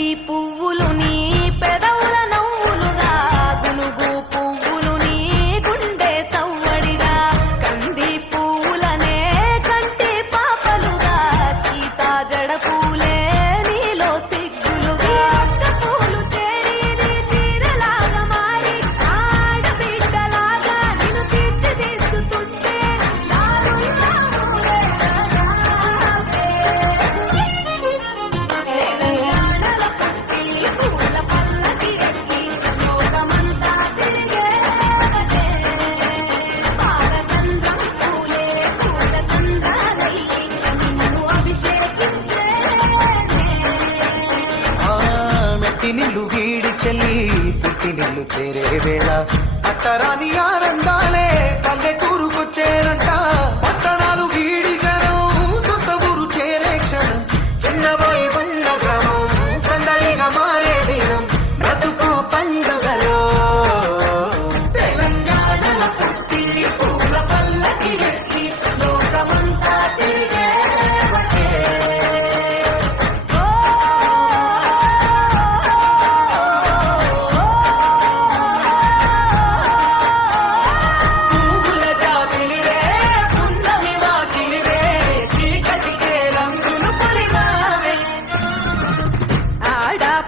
బంతి పువ్వులు నీ పెదవుల నవ్వులుగా గునుగు పువ్వులు నీ గుండె సవ్వడిగా కంది పువ్వులనే కంటి పాపలుగా సీతా జడ పూలే నీలో సిగ్గులుగా పూలు చేరి నీ చీరలాగా మారి ఆడబిడ్డలాగా నిన్ను తీర్చిదిద్దుతుంటే నిల్లు వీడి చెల్లి పుట్టి నిల్లు చేరే వేళ అట్టరాని ఆనందాలే పల్లెటూరుకొచ్చేరంట పట్టణాలు వీడి జనం సొంత ఊరు చేరే క్షణం చిన్నబోయి బండ గ్రామం సందడిగా మారే దినం బ్రతుకు పండుగలో తెలంగాణల పుట్టి పూల పల్లకి ఎక్కి లోకమంతా తిరిగే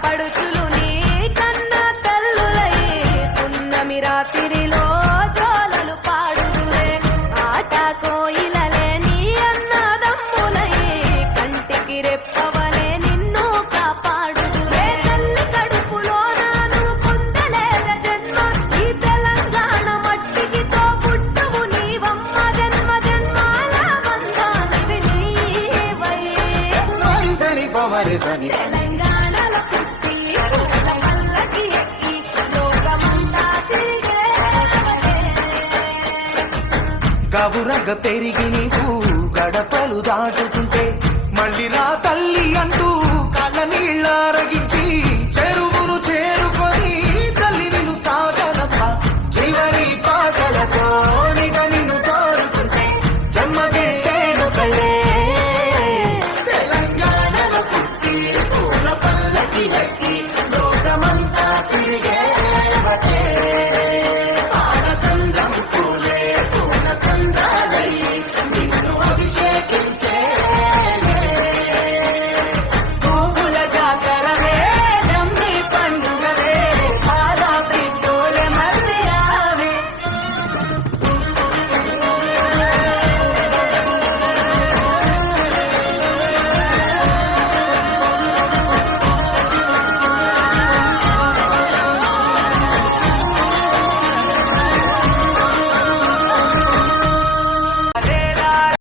పడుచులు నీ కన్న తల్లులై పున్నమి రాత్రిలో జోలలు పాడుదురే ఆట కోయిలలే నీ అన్నదమ్ములై కంటికి రెప్పవలే నిన్ను కాపాడుదురే తల్లి కడుపులో నాను పొందలేద జన్మ ఈ తెలంగాణ మట్టికి తో పుట్టవు నీవమ్మ జన్మ జన్మాల బంధానివి నీవై సరి పమరి సని తెలంగాణల పుట్టి పూల పల్లకి ఎక్కి లోకమంతా తిరిగే గవురగ పెరిగి నీకు గడపలు దాటు